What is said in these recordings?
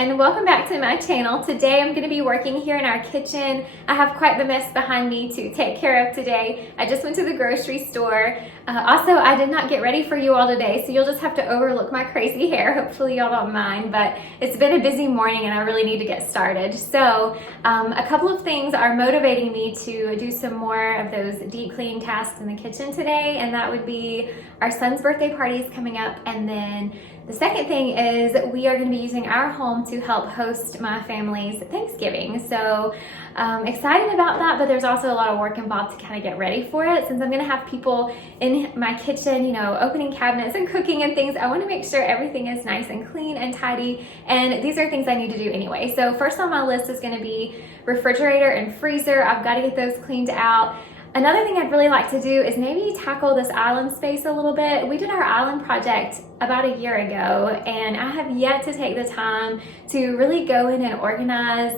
and welcome back to my channel. Today I'm going to be working here in our kitchen. I have quite the mess behind me to take care of today. I just went to the grocery store. Also, I did not get ready for you all today, so you'll just have to overlook my crazy hair. Hopefully y'all don't mind, but it's been a busy morning and I really need to get started. So a couple of things are motivating me to do some more of those deep cleaning tasks in the kitchen today, and that would be our son's birthday party is coming up, and then the second thing is we are going to be using our home to help host my family's Thanksgiving. So excited about that, but there's also a lot of work involved to kind of get ready for it. Since I'm going to have people in my kitchen, you know, opening cabinets and cooking and things, I want to make sure everything is nice and clean and tidy. And these are things I need to do anyway. So first on my list is going to be refrigerator and freezer. I've got to get those cleaned out. Another thing I'd really like to do is maybe tackle this island space a little bit. We did our island project about a year ago, and I have yet to take the time to really go in and organize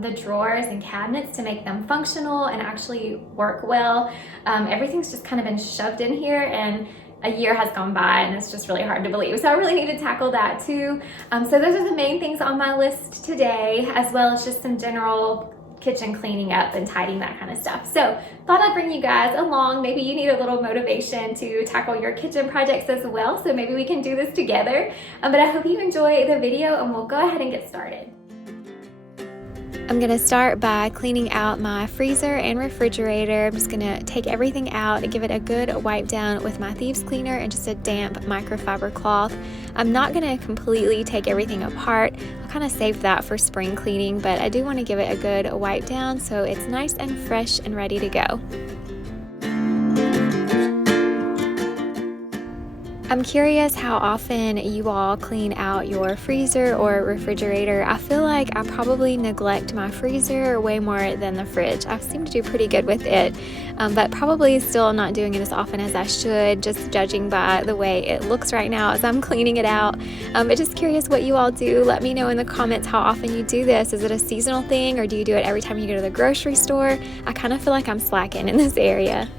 the drawers and cabinets to make them functional and actually work well. Everything's just kind of been shoved in here, and a year has gone by and it's just really hard to believe. So I really need to tackle that too. So those are the main things on my list today, as well as just some general kitchen cleaning up and tidying, that kind of stuff. So thought I'd bring you guys along. Maybe you need a little motivation to tackle your kitchen projects as well, so maybe we can do this together. But I hope you enjoy the video, and we'll go ahead and get started. I'm gonna start by cleaning out my freezer and refrigerator. I'm just gonna take everything out and give it a good wipe down with my thieves cleaner and just a damp microfiber cloth. I'm not gonna completely take everything apart. I'll kind of save that for spring cleaning, but I do want to give it a good wipe down so it's nice and fresh and ready to go. I'm curious how often you all clean out your freezer or refrigerator. I feel like I probably neglect my freezer way more than the fridge. I seem to do pretty good with it, but probably still not doing it as often as I should, just judging by the way it looks right now as I'm cleaning it out. But just curious what you all do. Let me know in the comments how often you do this. Is it a seasonal thing, or do you do it every time you go to the grocery store? I kind of feel like I'm slacking in this area.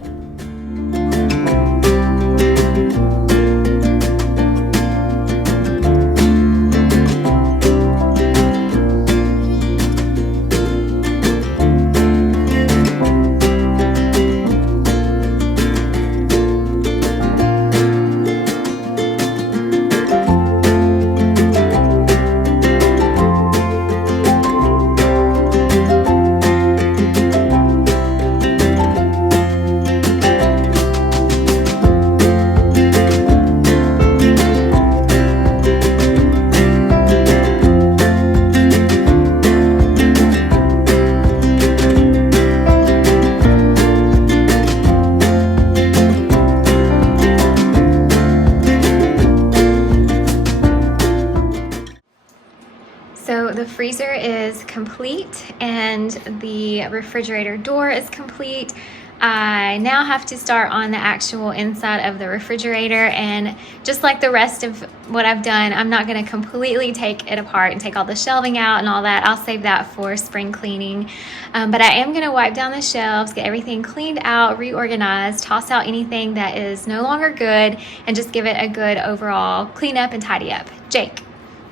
So the freezer is complete and the refrigerator door is complete. I now have to start on the actual inside of the refrigerator, and just like the rest of what I've done, I'm not going to completely take it apart and take all the shelving out and all that. I'll save that for spring cleaning. But I am going to wipe down the shelves, get everything cleaned out, reorganized, toss out anything that is no longer good, and just give it a good overall clean up and tidy up. Jake,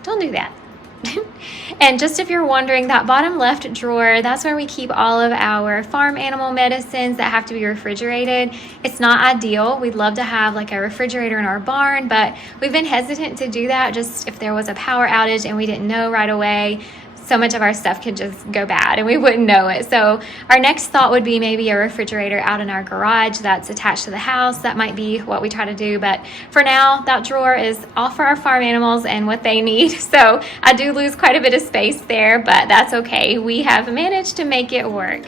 don't do that. And just if you're wondering, that bottom left drawer, that's where we keep all of our farm animal medicines that have to be refrigerated. It's not ideal. We'd love to have like a refrigerator in our barn, but we've been hesitant to do that just if there was a power outage and we didn't know right away. So much of our stuff could just go bad and we wouldn't know it. So our next thought would be maybe a refrigerator out in our garage that's attached to the house. That might be what we try to do. But for now, that drawer is all for our farm animals and what they need. So I do lose quite a bit of space there, but that's okay. We have managed to make it work.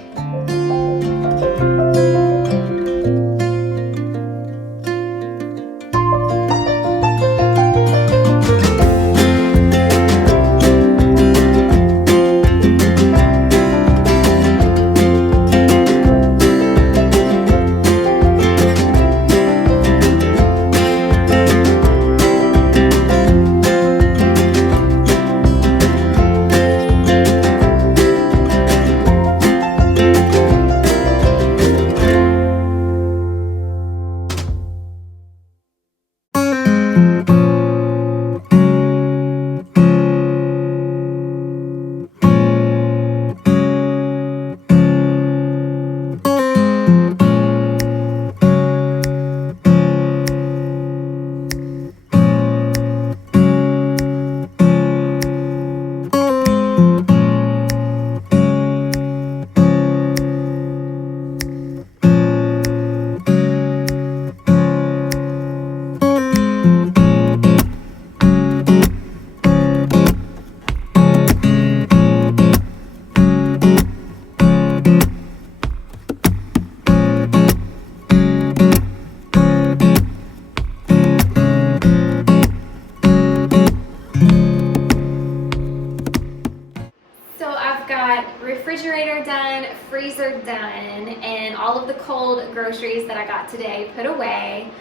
got refrigerator done, freezer done, and all of the cold groceries that I got today put away.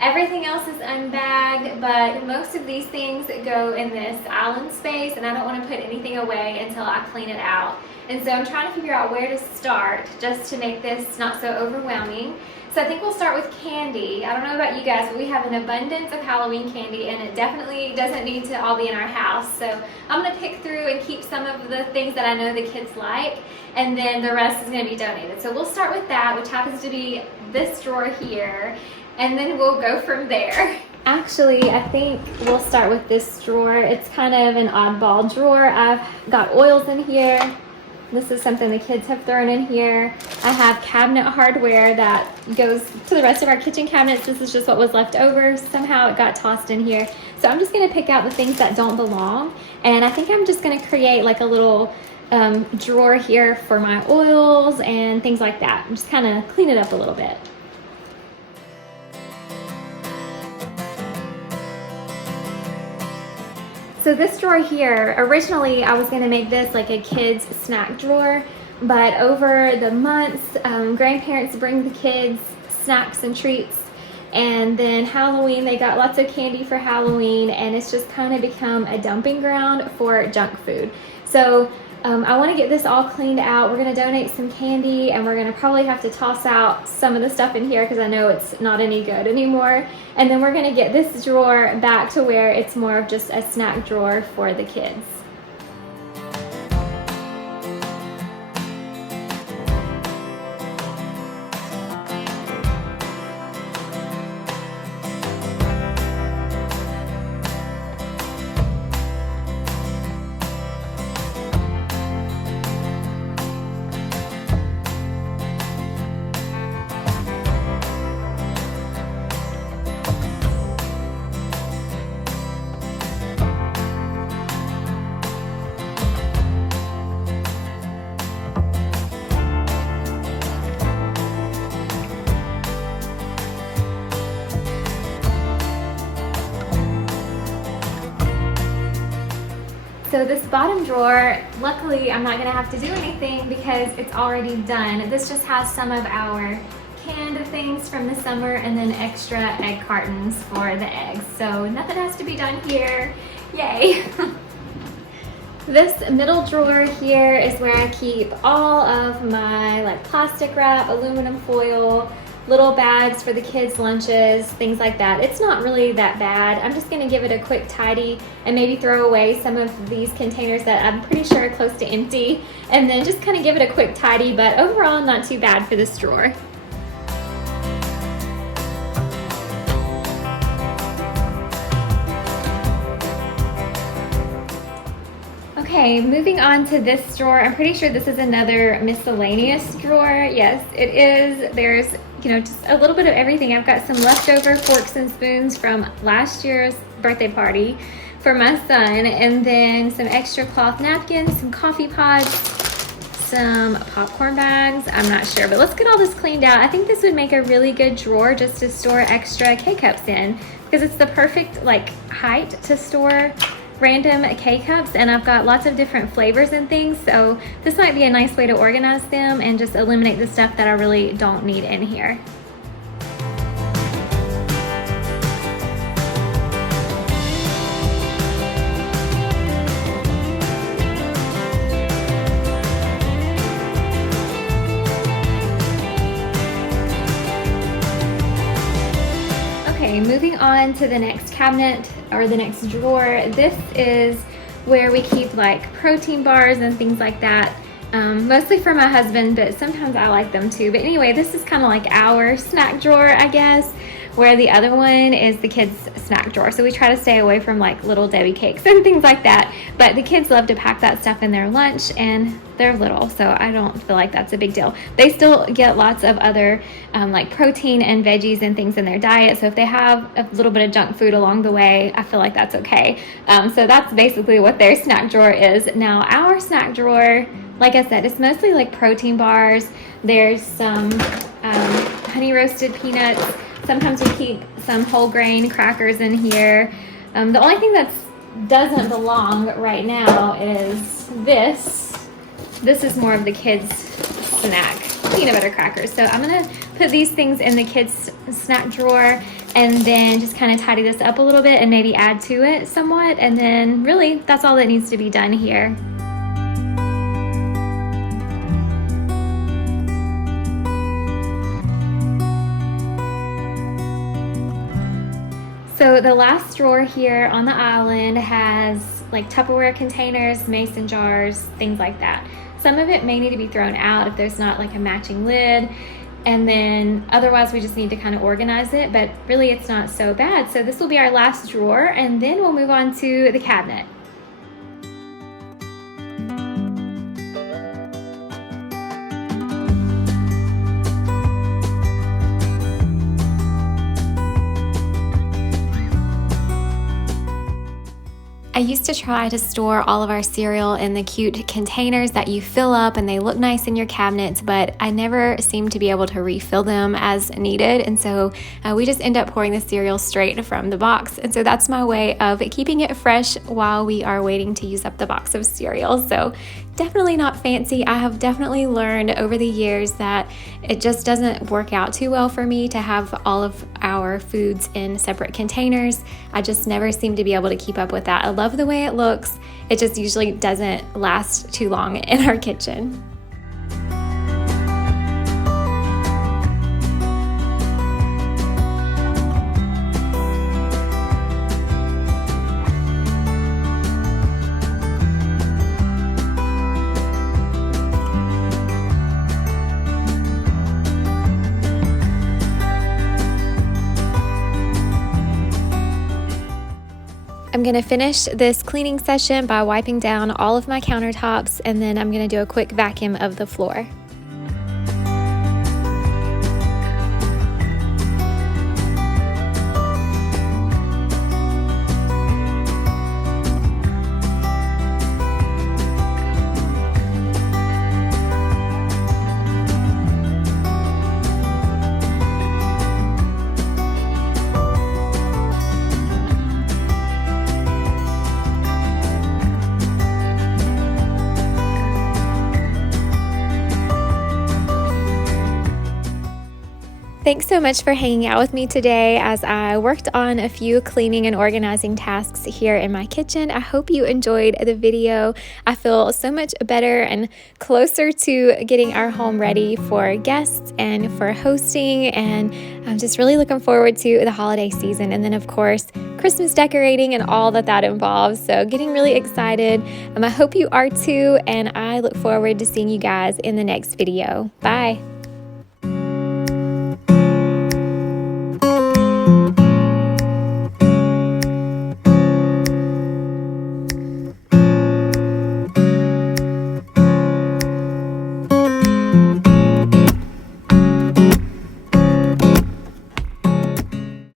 Everything else is unbagged, but most of these things go in this island space, and I don't want to put anything away until I clean it out. And so I'm trying to figure out where to start just to make this not so overwhelming. So I think we'll start with candy. I don't know about you guys, but we have an abundance of Halloween candy, and it definitely doesn't need to all be in our house. So I'm gonna pick through and keep some of the things that I know the kids like, and then the rest is gonna be donated. So we'll start with that, which happens to be this drawer here, and then we'll go from there. Actually, I think we'll start with this drawer. It's kind of an oddball drawer. I've got oils in here. This is something the kids have thrown in here. I have cabinet hardware that goes to the rest of our kitchen cabinets. This is just what was left over. Somehow it got tossed in here. So I'm just gonna pick out the things that don't belong. And I think I'm just gonna create like a little drawer here for my oils and things like that. I'm just kind of clean it up a little bit. So this drawer here, originally I was gonna make this like a kid's snack drawer, but over the months, grandparents bring the kids snacks and treats, and then Halloween, they got lots of candy for Halloween, and it's just kind of become a dumping ground for junk food. So I want to get this all cleaned out. We're going to donate some candy, and we're going to probably have to toss out some of the stuff in here because I know it's not any good anymore. And then we're going to get this drawer back to where it's more of just a snack drawer for the kids. So this bottom drawer, luckily I'm not gonna have to do anything because it's already done. This just has some of our canned things from the summer and then extra egg cartons for the eggs. So nothing has to be done here, yay. This middle drawer here is where I keep all of my like plastic wrap, aluminum foil, little bags for the kids' lunches, things like that. It's not really that bad. I'm just gonna give it a quick tidy and maybe throw away some of these containers that I'm pretty sure are close to empty, and then just kind of give it a quick tidy, but overall not too bad for this drawer. Okay, moving on to this drawer. I'm pretty sure this is another miscellaneous drawer. Yes, it is. There's, you know, just a little bit of everything. I've got some leftover forks and spoons from last year's birthday party for my son, and then some extra cloth napkins, some coffee pods, some popcorn bags. I'm not sure, but let's get all this cleaned out. I think this would make a really good drawer just to store extra K-cups in, because it's the perfect like height to store random K-cups, and I've got lots of different flavors and things, so this might be a nice way to organize them and just eliminate the stuff that I really don't need in here. Okay, moving on to the next cabinet or the next drawer. This is where we keep like protein bars and things like that. Mostly for my husband, but sometimes I like them too. But anyway, this is kind of like our snack drawer, I guess, where the other one is the kids' snack drawer. So we try to stay away from like Little Debbie cakes and things like that. But the kids love to pack that stuff in their lunch, and they're little, so I don't feel like that's a big deal. They still get lots of other like protein and veggies and things in their diet. So if they have a little bit of junk food along the way, I feel like that's okay. So that's basically what their snack drawer is. Now our snack drawer, like I said, it's mostly like protein bars. There's some honey roasted peanuts. Sometimes we keep some whole grain crackers in here. The only thing that doesn't belong right now is this. this is more of the kids' snack, peanut butter crackers. So I'm gonna put these things in the kids' snack drawer and then just kind of tidy this up a little bit and maybe add to it somewhat. And then really, that's all that needs to be done here. So the last drawer here on the island has like Tupperware containers, mason jars, things like that. Some of it may need to be thrown out if there's not like a matching lid. And then otherwise we just need to kind of organize it, but really it's not so bad. So this will be our last drawer, and then we'll move on to the cabinet. I used to try to store all of our cereal in the cute containers that you fill up and they look nice in your cabinets, but I never seem to be able to refill them as needed. And so we just end up pouring the cereal straight from the box. And so that's my way of keeping it fresh while we are waiting to use up the box of cereal. So definitely not fancy. I have definitely learned over the years that it just doesn't work out too well for me to have all of our foods in separate containers. I just never seem to be able to keep up with that. I love the way it looks. It just usually doesn't last too long in our kitchen. I'm going to finish this cleaning session by wiping down all of my countertops, and then I'm going to do a quick vacuum of the floor. Thanks so much for hanging out with me today as I worked on a few cleaning and organizing tasks here in my kitchen. I hope you enjoyed the video. I feel so much better and closer to getting our home ready for guests and for hosting, and I'm just really looking forward to the holiday season, and then of course Christmas decorating and all that involves. So getting really excited. I hope you are too, and I look forward to seeing you guys in the next video. Bye.